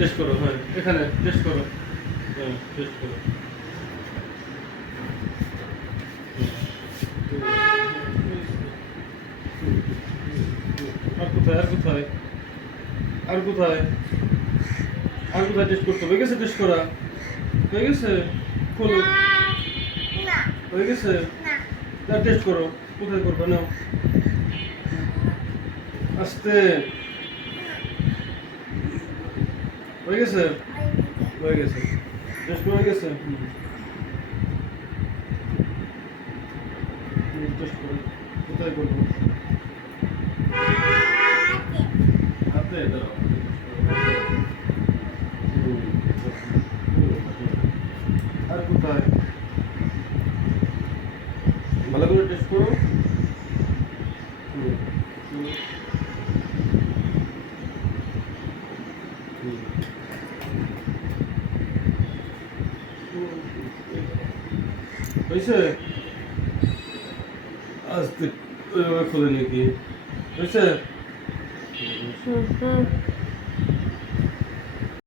Test করো, হ্যাঁ এখানে টেস্ট করো, হ্যাঁ টেস্ট করো। আর কোথায়, আর কোথায়, আর কোথায়, আর কোথায় টেস্ট করতে হয়ে গেছে? টেস্ট করা হয়ে গেছে? খোলো, হয়ে গেছে? না টেস্ট করো, কোথায় করবে নাও আস্তে। হয়ে গেছে? হয়ে গেছে, টেস্ট হয়ে গেছে। টেস্ট করো, কোথায় করবো? হাতে দাও। আর কোথায়? ভালো করে টেস্ট করো। হুম, হুম, হুম। হয়েছে? আস্তে ওইভাবে খুলে নিয়ে কি হয়েছে?